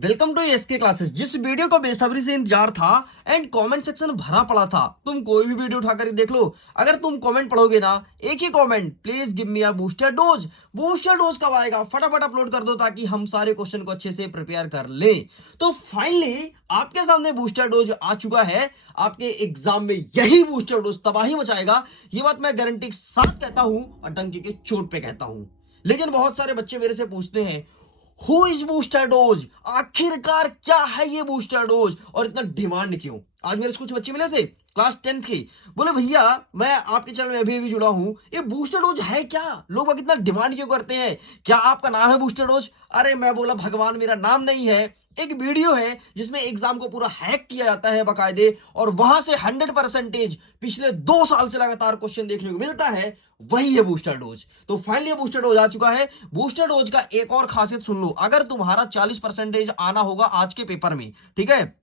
Welcome to SK classes. जिस video को बेसब्री से इंतजार था एंड कमेंट सेक्शन भरा पड़ा था, तुम कोई भी वीडियो उठाकर देख लो, अगर तुम कमेंट पढ़ोगे ना, एक ही comment, please give me a booster dose. Booster dose कब आएगा, फटाफट अपलोड कर दो ताकि हम सारे क्वेश्चन को अच्छे से प्रिपेयर कर ले। तो फाइनली आपके सामने बूस्टर डोज आ चुका है। आपके एग्जाम में यही बूस्टर डोज तबाही मचाएगा, ये बात मैं गारंटी के साथ कहता हूं और डंकी के चोट पे कहता हूं। लेकिन बहुत सारे बच्चे मेरे से पूछते हैं, हु इज बूस्टर डोज, आखिरकार क्या है ये बूस्टर डोज और इतना डिमांड क्यों। आज मेरे से कुछ बच्चे मिले थे क्लास 10th के, बोले भैया मैं आपके चैनल में अभी जुड़ा हूं, ये बूस्टर डोज है क्या, लोग इतना डिमांड क्यों करते हैं, क्या आपका नाम है बूस्टर डोज। अरे मैं बोला भगवान मेरा नाम नहीं है, एक वीडियो है जिसमें एग्जाम को पूरा हैक किया जाता है बकायदे, और वहां से 100% पिछले 2 साल से लगातार क्वेश्चन देखने को मिलता है, वही है बूस्टर डोज। तो फाइनली बूस्टर डोज आ चुका है। बूस्टर डोज का एक और खासियत सुन लो, अगर तुम्हारा 40% आना होगा आज के पेपर में, ठीक है,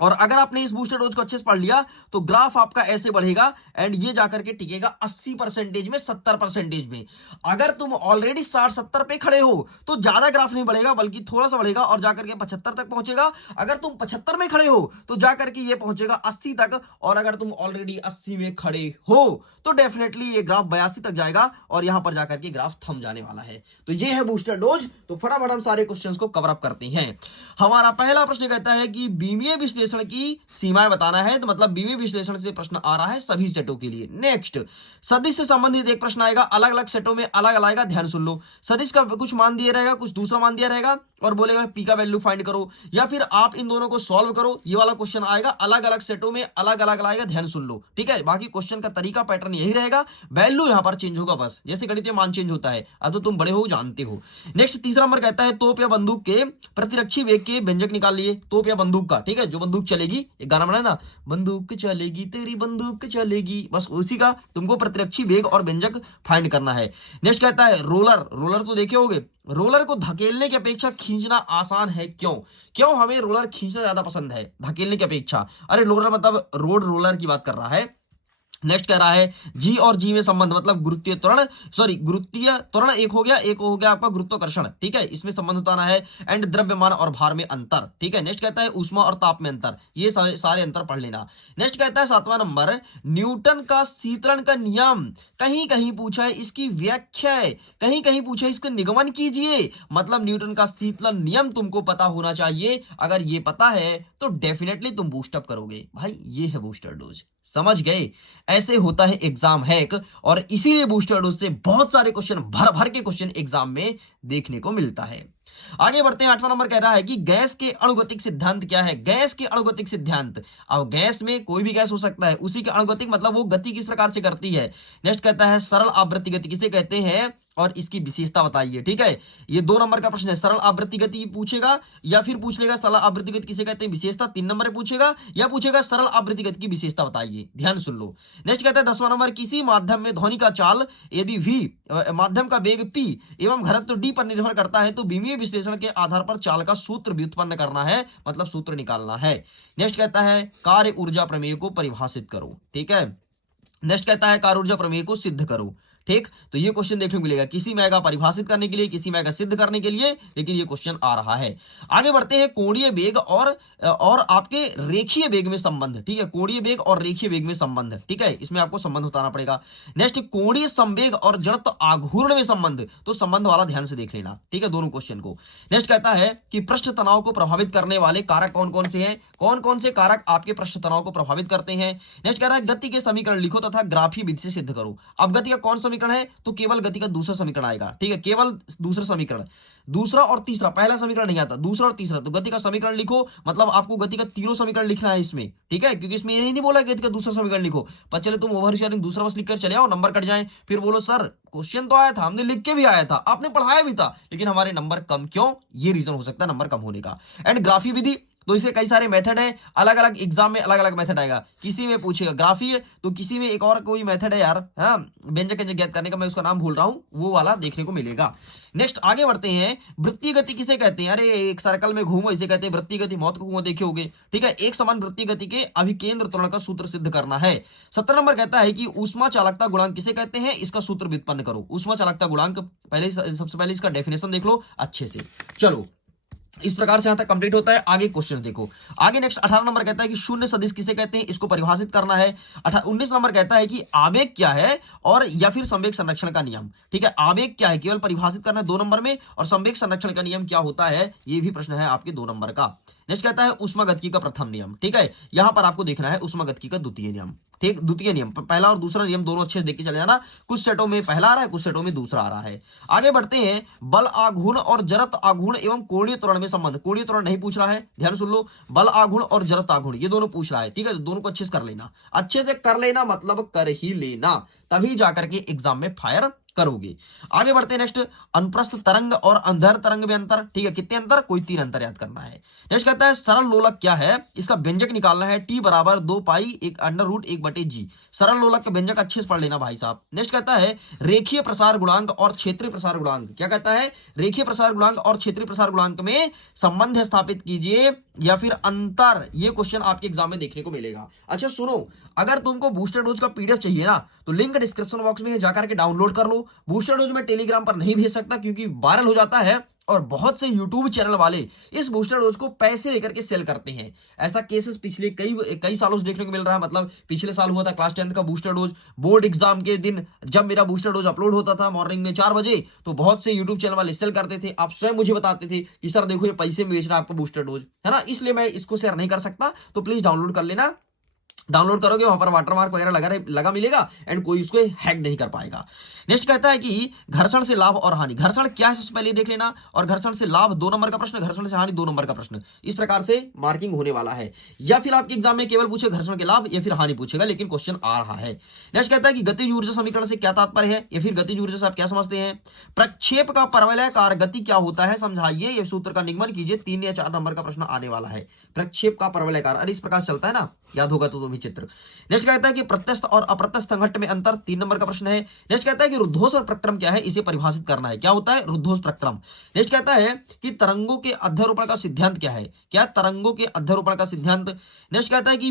और अगर आपने इस बूस्टर डोज को अच्छे से पढ़ लिया तो ग्राफ आपका ऐसे बढ़ेगा एंड ये जाकर के टिकेगा 80% में, 70% में। अगर तुम ऑलरेडी 60-70 पे खड़े हो तो ज्यादा ग्राफ नहीं बढ़ेगा, बल्कि थोड़ा सा बढ़ेगा और जाकर के 75 तक पहुंचेगा। अगर तुम 75 में खड़े हो तो जाकर के ये पहुंचेगा 80 तक, और अगर तुम ऑलरेडी 80 में खड़े हो तो डेफिनेटली ये ग्राफ 82 तक जाएगा और यहां पर जाकर के ग्राफ थम जाने वाला है। तो ये है बूस्टर डोज। तो फटाफट हम सारे क्वेश्चंस को कवर अप करते हैं। हमारा पहला प्रश्न कहता है कि बीमीय विश्लेषण की सीमाएं बताना है, तो मतलब बीमीय विश्लेषण से प्रश्न आ रहा है सभी सेटों के लिए। नेक्स्ट, सदिश से संबंधित एक प्रश्न आएगा, अलग अलग सेटों में अलग अलग आएगा, ध्यान सुन लो। सदिश का कुछ मान दिया रहेगा, कुछ दूसरा मान दिया रहेगा और बोलेगा पी का वैल्यू फाइंड करो, या फिर आप इन दोनों को सॉल्व करो। ये वाला क्वेश्चन आएगा, अलग अलग सेटों में अलग अलग आएगा, ध्यान सुन लो, ठीक है। बाकी क्वेश्चन का तरीका पैटर्न यही रहेगा, वैल्यू यहां पर चेंज होगा बस, जैसे गणितीय मान चेंज होता है, अब तो तुम बड़े हो जानते हो। नेक्स्ट, तीसरा नंबर कहता है तोप या बंदूक के प्रतिरक्षी वेग के व्यंजक निकाल लिए। तोप या बंदूक का, ठीक है, जो बंदूक चलेगी, एक गाना बना है ना, बंदूक चलेगी तेरी बंदूक चलेगी, बस उसी का तुमको प्रतिरक्षी वेग और व्यंजक फाइंड करना है। नेक्स्ट कहता है रोलर, रोलर तो देखे होगे, रोलर को धकेलने की अपेक्षा खींचना आसान है, क्यों, क्यों हमें रोलर खींचना ज्यादा पसंद है धकेलने की अपेक्षा। अरे रोलर मतलब रोड रोलर की बात कर रहा है। नेक्स्ट कह रहा है जी और जी में संबंध, मतलब गुरुत्वीय त्वरण, सॉरी गुरुत्वीय त्वरण एक हो गया आपका गुरुत्वाकर्षण, ठीक है, इसमें संबंध बताना है। एंड द्रव्यमान और भार में अंतर, ठीक है। नेक्स्ट कहता है ऊष्मा और ताप में अंतर, ये सारे अंतर पढ़ लेना। नेक्स्ट कहता है 7वां नंबर, न्यूटन का शीतलन का नियम कहीं कहीं पूछा है, इसकी व्याख्या है, कहीं कहीं पूछा है, इसका निगमन कीजिए। मतलब न्यूटन का शीतलन नियम तुमको पता होना चाहिए, अगर ये पता है तो डेफिनेटली तुम बूस्टअप करोगे। भाई ये है बूस्टर डोज, समझ गए। ऐसे होता है एग्जाम हैक, और इसीलिए बूस्टर डोज से बहुत सारे क्वेश्चन, भर भर के क्वेश्चन एग्जाम में देखने को मिलता है। आगे बढ़ते हैं। 8वां नंबर कह रहा है कि गैस के अणुगतिक सिद्धांत क्या है। गैस के अणुगतिक सिद्धांत, अब गैस में कोई भी गैस हो सकता है, उसी के अणुगतिक मतलब वो गति किस प्रकार से करती है। नेक्स्ट कहता है सरल आवृत्ति गति किसे कहते हैं और इसकी विशेषता बताइए, ठीक है। ये 2 नंबर का प्रश्न है, सरल आवृत्ति गति पूछेगा या फिर पूछ लेगा सरल आवृत्ति गति किसे कहते हैं विशेषता, 3 नंबर में पूछेगा, या पूछेगा सरल आवृत्ति गति की विशेषता बताइए, ध्यान सुन लो। नेक्स्ट कहता है 10वां नंबर, किसी माध्यम में ध्वनि का चाल यदि v माध्यम का वेग p एवं घनत्व d पर निर्भर करता है तो बीमीय विश्लेषण के आधार पर चाल का सूत्र व्युत्पन्न करना है, मतलब सूत्र निकालना है। नेक्स्ट कहता है कार्य ऊर्जा प्रमेय को परिभाषित करो, ठीक है। नेक्स्ट कहता है कार्य ऊर्जा प्रमेय को सिद्ध करो, ठीक। तो ये क्वेश्चन देखने को मिलेगा, किसी में आएगा परिभाषित करने के लिए, किसी में आएगा सिद्ध करने के लिए, लेकिन ये क्वेश्चन आ रहा है। आगे बढ़ते हैं, कोणीय वेग और आपके रेखीय वेग में संबंध, ठीक है, कोणीय वेग और रेखीय वेग में संबंध, ठीक है, इसमें आपको संबंध बताना पड़ेगा। नेक्स्ट, कोणीय संवेग और जड़त्व आघूर्ण में संबंध, तो संबंध वाला ध्यान से देख लेना, ठीक है, दोनों क्वेश्चन को। नेक्स्ट कहता है कि पृष्ठ तनाव को प्रभावित करने वाले कारक कौन कौन से हैं, कौन कौन से कारक आपके पृष्ठ तनाव को प्रभावित करते हैं। नेक्स्ट कह रहा है गति के समीकरण लिखो तथा ग्राफीय विधि से सिद्ध करो। अब गति का कौन समीकरण है, तो केवल गति का दूसरा समीकरण आएगा, ठीक है, केवल दूसरा समीकरण, दूसरा और तीसरा, पहला समीकरण नहीं आता, दूसरा और तीसरा, तो गति का समीकरण लिखो, मतलब आपको गति का तीनों समीकरण लिखना है इसमें, ठीक है, क्योंकि इसमें ये नहीं बोला गति का दूसरा समीकरण लिखो, पर चले तुम ओवर शेयरिंग दूसरा बस लिखकर चले आओ, नंबर कट जाए, फिर बोलो सर क्वेश्चन तो आया था, हमने लिख के भी आया था, आपने पढ़ाया भी था, लेकिन हमारे नंबर कम क्यों, ये रीजन हो सकता है नंबर कम होने का। एंड ग्राफी विधि, तो इसे कई सारे मेथड है, अलग अलग एग्जाम में अलग अलग मेथड आएगा, किसी में पूछेगा ग्राफी है तो किसी में एक और कोई मेथड है यार, हाँ, व्यंजक ज्ञात करने का, मैं उसका नाम भूल रहा हूं, वो वाला देखने को मिलेगा। नेक्स्ट आगे बढ़ते हैं, वृत्तीय गति किसे कहते हैं, अरे एक सर्कल में घूमो इसे कहते हैं वृत्तीय गति, मौत को कुआं देखे होगे, ठीक है। एक समान वृत्तीय गति के अभिकेंद्र त्वरण का सूत्र सिद्ध करना है। 17 नंबर कहता है कि ऊष्मा चालकता गुणांक किसे कहते हैं, इसका सूत्र व्युत्पन्न करो। ऊष्मा चालकता गुणांक, पहले सबसे पहले इसका डेफिनेशन देख लो अच्छे से। चलो इस प्रकार से यहां तक कंप्लीट होता है। आगे क्वेश्चन देखो, आगे नेक्स्ट 18 नंबर कहता है कि शून्य सदिश किसे कहते हैं, इसको परिभाषित करना है। 19 नंबर कहता है कि आवेग क्या है और या फिर संवेग संरक्षण का नियम। ठीक है, आवेग क्या है केवल परिभाषित करना है 2 नंबर में, और संवेग संरक्षण का नियम क्या होता है ये भी प्रश्न है आपके 2 नंबर का। नेक्स्ट कहता है ऊष्मागतिकी का प्रथम नियम। ठीक है, यहां पर आपको देखना है ऊष्मागतिकी का द्वितीय नियम। ठीक, द्वितीय नियम, पहला और दूसरा नियम दोनों अच्छे से देख के चले जाना, कुछ सेटों में पहला आ रहा है, कुछ सेटों में दूसरा आ रहा है। आगे बढ़ते हैं, बल आघूर्ण और जड़त्व आघूर्ण एवं कोणीय त्वरण में संबंध। कोणीय त्वरण नहीं पूछ रहा है, ध्यान सुन लो, बल आघूर्ण और जड़त्व आघूर्ण ये दोनों पूछ रहा है। ठीक है, तो दोनों को अच्छे से कर लेना, अच्छे से कर लेना मतलब कर ही लेना, तभी जाकर के एग्जाम में फायर करोगे। आगे बढ़ते हैं नेक्स्ट, अनुप्रस्थ तरंग और अंधर तरंग में अंतर। ठीक है, कितने अंतर, कोई 3 अंतर याद करना है। नेक्स्ट कहता है सरल लोलक क्या है, इसका व्यंजक निकालना है, टी बराबर 2 पाई 1 अंडर रूट 1 बटे जी। सरल लोलक का व्यंजक अच्छे से पढ़ लेना भाई साहब। नेक्स्ट कहता है रेखीय प्रसार गुणांक और क्षेत्रीय प्रसार गुणांक। क्या कहता है, रेखीय प्रसार गुणांक और क्षेत्रीय प्रसार गुणांक में संबंध स्थापित कीजिए या फिर अंतर। ये क्वेश्चन आपके एग्जाम में देखने को मिलेगा। अच्छा सुनो, अगर तुमको बूस्टर डोज का पीडीएफ चाहिए ना, तो लिंक डिस्क्रिप्शन बॉक्स में जाकर के डाउनलोड कर लो। बूस्टर डोज में टेलीग्राम पर नहीं भेज सकता क्योंकि वायरल हो जाता है, और बहुत से यूट्यूब चैनल वाले इस बूस्टर डोज को पैसे लेकर के सेल करते हैं। ऐसा केसेस पिछले कई सालों से देखने को मिल रहा है। मतलब पिछले साल हुआ था क्लास 10 का बूस्टर डोज, बोर्ड एग्जाम के दिन जब मेरा बूस्टर डोज अपलोड होता था मॉर्निंग में 4 बजे, तो बहुत से यूट्यूब चैनल वाले सेल करते थे। आप स्वयं मुझे बताते थे कि सर देखो ये पैसे में बेच रहा है आपको बूस्टर डोज, है ना, इसलिए मैं इसको शेयर नहीं कर सकता। तो प्लीज डाउनलोड कर लेना, डाउनलोड करोगे वहां पर वाटरमार्क वगैरह लगा मिलेगा एंड कोई उसको हैक नहीं कर पाएगा। नेक्स्ट कहता है कि घर्षण से लाभ और हानि, घर्षण क्या है सबसे पहले देख लेना, और घर्षण से लाभ 2 नंबर का प्रश्न, घर्षण से हानि 2 नंबर का प्रश्न। इस प्रकार से मार्किंग होने वाला है, या फिर आपके एग्जाम में केवल पूछे घर्षण के लाभ या फिर हानि पूछेगा, लेकिन क्वेश्चन आ रहा है। नेक्स्ट कहता है कि गतिज ऊर्जा समीकरण से क्या तात्पर्य है, या फिर गतिज ऊर्जा से आप क्या समझते हैं। प्रक्षेप का परवलयाकार गति क्या होता है समझाइए, यह सूत्र का निगमन कीजिए। 3 या 4 नंबर का प्रश्न आने वाला है। प्रक्षेप का परवलयाकार, अरे इस प्रकार चलता है ना, याद होगा तो तुम्हें चित्र। नेक्स्ट कहता है कि प्रत्यस्थ और अप्रत्यस्थ संघट्ट में अंतर, 3 नंबर का प्रश्न है। नेक्स्ट कहता है कि रुद्धोष और प्रक्रम क्या है, इसे परिभाषित करना है। क्या होता है रुद्धोष प्रक्रम। नेक्स्ट कहता है कि तरंगों के अध्यारोपण का सिद्धांत क्या है, क्या तरंगों के अध्यारोपण का सिद्धांत। नेक्स्ट कहता है कि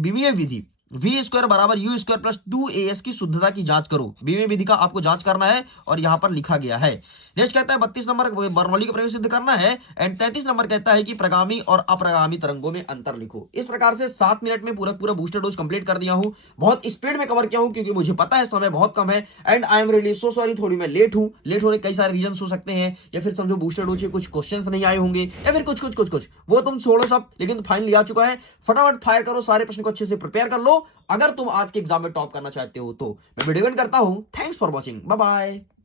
विमीय विधि वी स्क्वायर बराबर यू स्क्वायर प्लस 2as की शुद्धता की जांच करो। विमीय विधि का आपको जांच करना है और यहां पर लिखा गया है। नेक्स्ट कहता है 32 नंबर बर्नौली का प्रमेय सिद्ध करना है, एंड 33 नंबर कहता है कि प्रगामी और अप्रगामी तरंगों में अंतर लिखो। इस प्रकार से 7 मिनट में पूरा बूस्टर डोज कंप्लीट कर दिया हूं। बहुत स्पीड में कवर किया हूं क्योंकि मुझे पता है समय बहुत कम है, and I am really so sorry, थोड़ी मैं लेट हूं। लेट होने कई सारे रीजन हो सकते हैं, या फिर समझो बूस्टर डोज के कुछ क्वेश्चंस नहीं आए होंगे, या फिर कुछ वो तुम छोड़ो सब, लेकिन फाइनली आ चुका है। फटाफट फायर करो, सारे प्रश्न को अच्छे से प्रिपेयर कर लो अगर तुम आज के एग्जाम में टॉप करना चाहते हो तो। मैं वीडियो एंड करता हूं। Thanks for watching, bye bye.